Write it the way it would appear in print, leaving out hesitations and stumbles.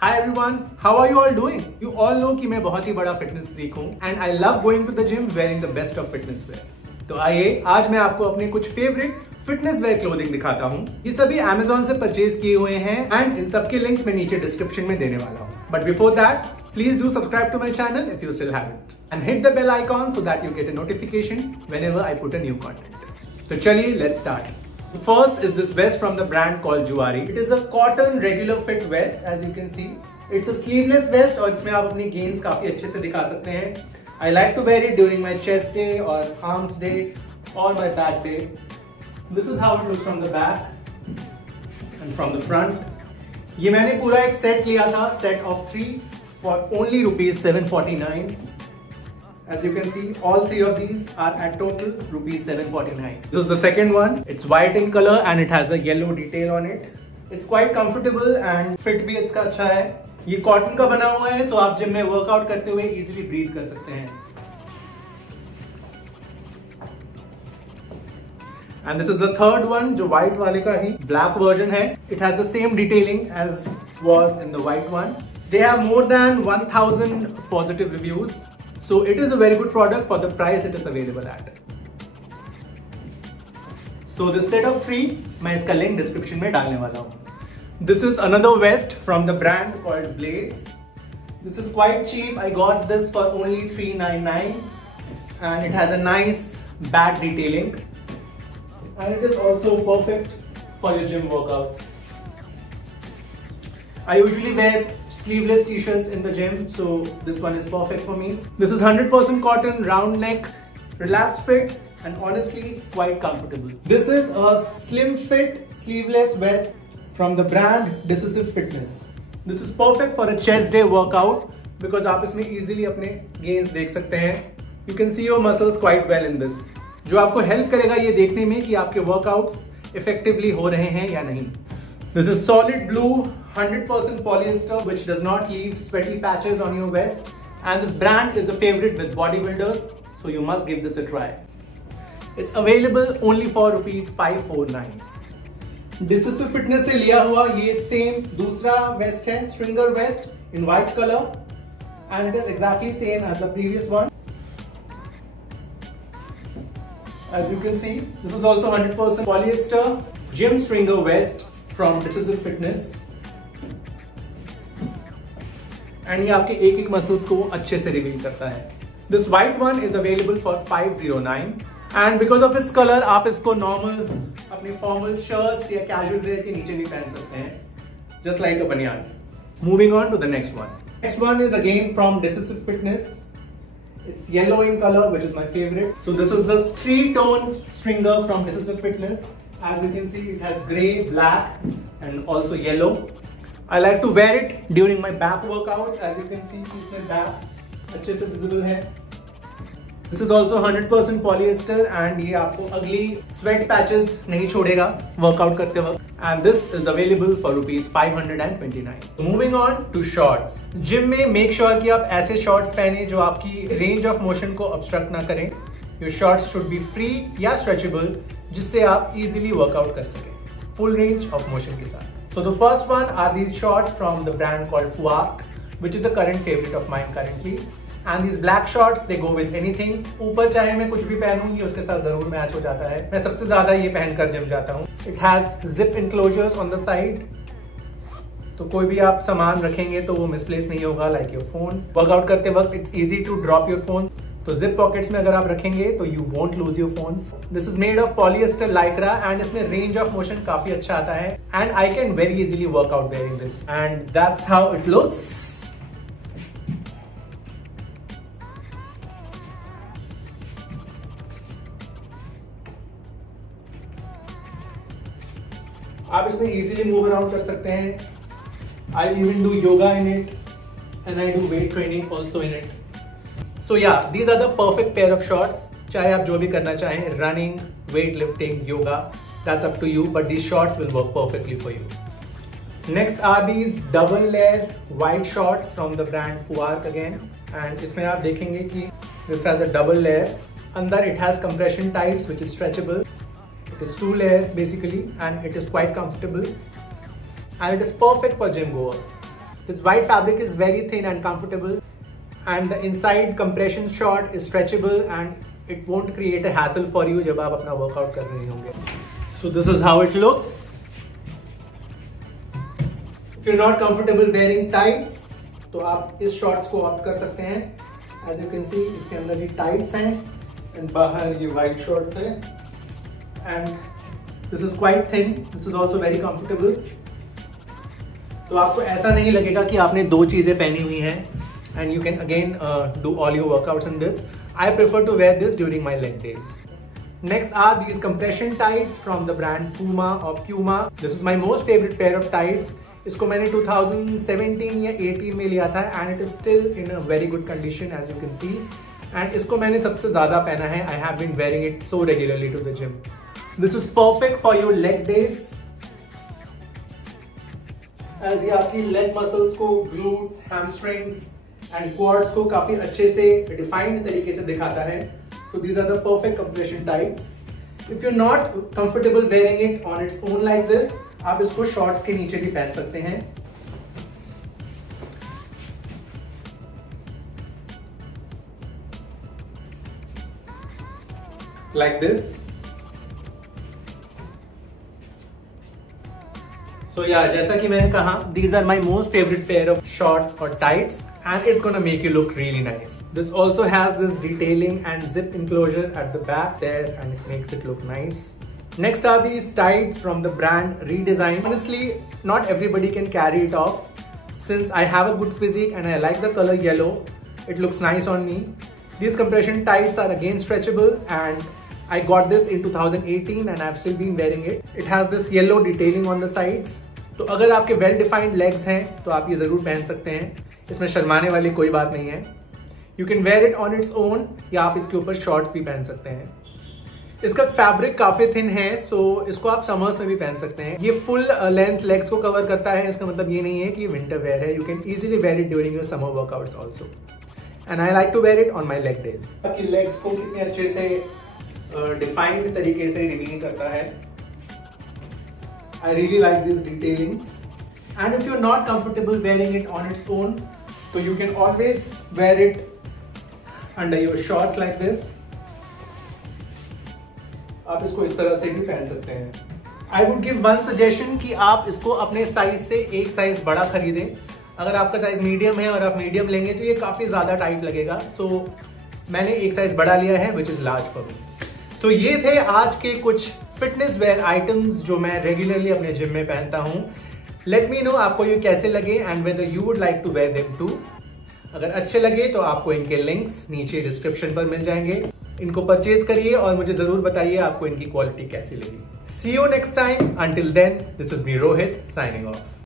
Hi everyone, how are you all doing? You all know कि मैं बहुत ही बड़ा फिटनेस फ्रीक हूँ and I love going to the gym wearing the best of fitness wear. तो आइए आज मैं आपको अपने कुछ फेवरेट फिटनेस वेयर क्लोथिंग दिखाता हूँ. ये सभी Amazon से परचेज किए हुए हैं एंड इन सबके लिंक्स मैं नीचे डिस्क्रिप्शन में देने वाला हूँ. But before that, please do subscribe to my channel if you still haven't and hit the bell icon so that you get a notification whenever I put a new content. So चलिए let's start. The first is this vest from the brand called Juari. It is a cotton regular fit vest as you can see. It's a sleeveless vest और इसमें आप अपनी gains काफी अच्छे से दिखा सकते हैं. I like to wear it during my chest day or arms day or my back day. This is how it looks from the back and from the front. ये मैंने पूरा एक set लिया था, set of 3 for only rupees 749. As you can see, all 3 of these are at total rupees 749. This is the second one. It's white in color and it has a yellow detail on it. It's quite comfortable and fit भी इसका अच्छा है. ये cotton का बना हुआ है, so आप जिम में वर्कआउट करते हुए easily breathe कर सकते हैं. And this is the third one, जो white वाले का ही black version है. It has the same detailing as was in the white one. They have more than 1000 positive reviews. So it is a very good product for the price it is available at. So this set of 3 मैं इसका link description में डालने वाला हूँ. This is another vest from the brand called Blaze. This is quite cheap. I got this for only $399 and it has a nice back detailing and it is also perfect for your gym workouts. I usually wear sleeveless t-shirts in the gym, so this one is perfect for me. This is 100% cotton, round neck, relaxed fit and honestly quite comfortable. This is a slim fit sleeveless vest from the brand Decisive Fitness. This is perfect for a chest day workout because आप इसमें easily अपने gains देख सकते हैं. You can see your muscles quite well in this. जो आपको help करेगा ये देखने में कि आपके workouts effectively हो रहे हैं या नहीं. This is solid blue, 100% polyester which does not leave sweaty patches on your vest and this brand is a favorite with bodybuilders, so you must give this a try. It's available only for rupees 549. Decisive Fitness से लिया हुआ ये same दूसरा vest है, stringer vest in white color and it is exactly same as the previous one. As you can see, this is also 100% polyester gym stringer vest from Decisive Fitness. And ये आपके एक एक muscles को अच्छे से reveal करता है. This white one is available for 509 and because of its color आप इसको normal अपनी formal shirts या casual wear के नीचे नहीं पहन सकते हैं. Just like a banyan. Moving on to the next one. Next one is again from Decisive Fitness. It's yellow in color, which is my favorite. So this is the 3-tone stringer from Decisive Fitness. As you can see, it has grey, black and also yellow. I like to wear it during my back workouts. As you can see, इसमें back अच्छे से visible है. This is also 100% polyester and ये आपको ugly sweat patches नहीं छोड़ेगा workout करते वक्त. And this is available for rupees 529. Moving on to shorts. Gym में make sure कि आप ऐसे shorts पहने जो आपकी range of motion को obstruct ना करें. Your shorts should be free या stretchable जिससे आप easily workout कर सकें. Full range of motion के साथ. So the first one are these shorts from the brand called Fuak, which is a current favorite of mine currently. And these black shorts, they go with anything. ऊपर चाहे मैं कुछ भी पहनूंगी उसके साथ जरूर मैच हो जाता है. मैं सबसे ज्यादा ये पहनकर जिम जाता हूँ. It has zip enclosures on the side. तो कोई भी आप सामान रखेंगे तो वो मिसप्लेस नहीं होगा like your phone. वर्कआउट करते वक्त it's easy to drop your phone. तो जिप पॉकेट्स में अगर आप रखेंगे तो you won't lose your phones. This is made of polyester Lycra and इसमें रेंज ऑफ मोशन काफी अच्छा आता है and I can very easily work out wearing this and that's how it looks. आप इसमें इजीली मूव अराउंड कर सकते हैं. I even do yoga in it and I do weight training also in it. So yeah, these are the perfect pair of shorts. चाहे आप जो भी करना चाहें, running, weightlifting, yoga, that's up to you. But these shorts will work perfectly for you. Next are these double layer white shorts from the brand Fuark again. And इसमें आप देखेंगे कि this has a double layer. अंदर it has compression tights which is stretchable. It is 2 layers basically and it is quite comfortable. And it is perfect for gym goers. This white fabric is very thin and comfortable, and the inside compression short is stretchable and it won't create a hassle for you जब आप अपना workout कर रहे होंगे. So this is how it looks. If you're not comfortable wearing tights, तो आप इस shorts को opt कर सकते हैं. As you can see, इसके अंदर ये tights हैं and बाहर ये white shorts हैं. And this is quite thin. This is also very comfortable. तो आपको ऐसा नहीं लगेगा कि आपने दो चीजें पहनी हुई हैं. And you can again do all your workouts in this. I prefer to wear this during my leg days. Next are these compression tights from the brand Puma or Puma. This is my most favorite pair of tights. इसको मैंने 2017 या 18 में लिया था and it is still in a very good condition as you can see. And इसको मैंने सबसे ज़्यादा पहना है. I have been wearing it so regularly to the gym. This is perfect for your leg days. As ये आपकी leg muscles को, glutes, hamstrings and quads को काफी अच्छे से defined तरीके से दिखाता है. So these are the perfect compression tights. If you're not comfortable wearing it on its own like this, आप इसको shorts के नीचे भी पहन सकते हैं. Like this. So yeah, जैसा कि मैंने कहा, these are my most favorite pair of shorts or tights, and it's gonna make you look really nice. This also has this detailing and zip enclosure at the back there, and it makes it look nice. Next are these tights from the brand Redesign. Honestly, not everybody can carry it off. Since I have a good physique and I like the color yellow, it looks nice on me. These compression tights are again stretchable, and I got this in 2018 and I've still been wearing it. It has this yellow detailing on the sides. तो अगर आपके well defined legs हैं तो आप ये ज़रूर पहन सकते हैं. इसमें शर्माने वाली कोई बात नहीं है. You can wear it on its own, या आप इसके ऊपर शॉर्ट्स भी पहन सकते हैं. इसका फैब्रिक काफ़ी थिन है, सो इसको आप समर्स में भी पहन सकते हैं. ये फुल लेंथ लेग्स को कवर करता है. इसका मतलब ये नहीं है कि ये विंटर वेयर है. You can easily wear it during your summer workouts also. And I like to wear it on my leg days. आपकी लेग्स को कितने अच्छे से डिफाइंड तरीके से रिवील करता है. I really like these detailings. And if you're not comfortable wearing it on its own, so you can always wear it under your shorts like this. आप इसको इस तरह से भी पहन सकते हैं. I would give one suggestion कि आप इसको अपने साइज से एक साइज बड़ा खरीदें. अगर आपका साइज मीडियम है और आप मीडियम लेंगे तो ये काफ़ी ज़्यादा टाइट लगेगा. सो मैंने एक साइज बड़ा लिया है which is large for me. तो ये थे आज के कुछ फिटनेस वेयर आइटम्स जो मैं रेगुलरली अपने जिम में पहनता हूँ. लेट मी नो आपको ये कैसे लगे and whether you would like to wear them too. अगर अच्छे लगे तो आपको इनके लिंक्स नीचे डिस्क्रिप्शन पर मिल जाएंगे. इनको परचेज करिए और मुझे जरूर बताइए आपको इनकी क्वालिटी कैसी लगी. See you next time. Until then, this is me Rohit signing of.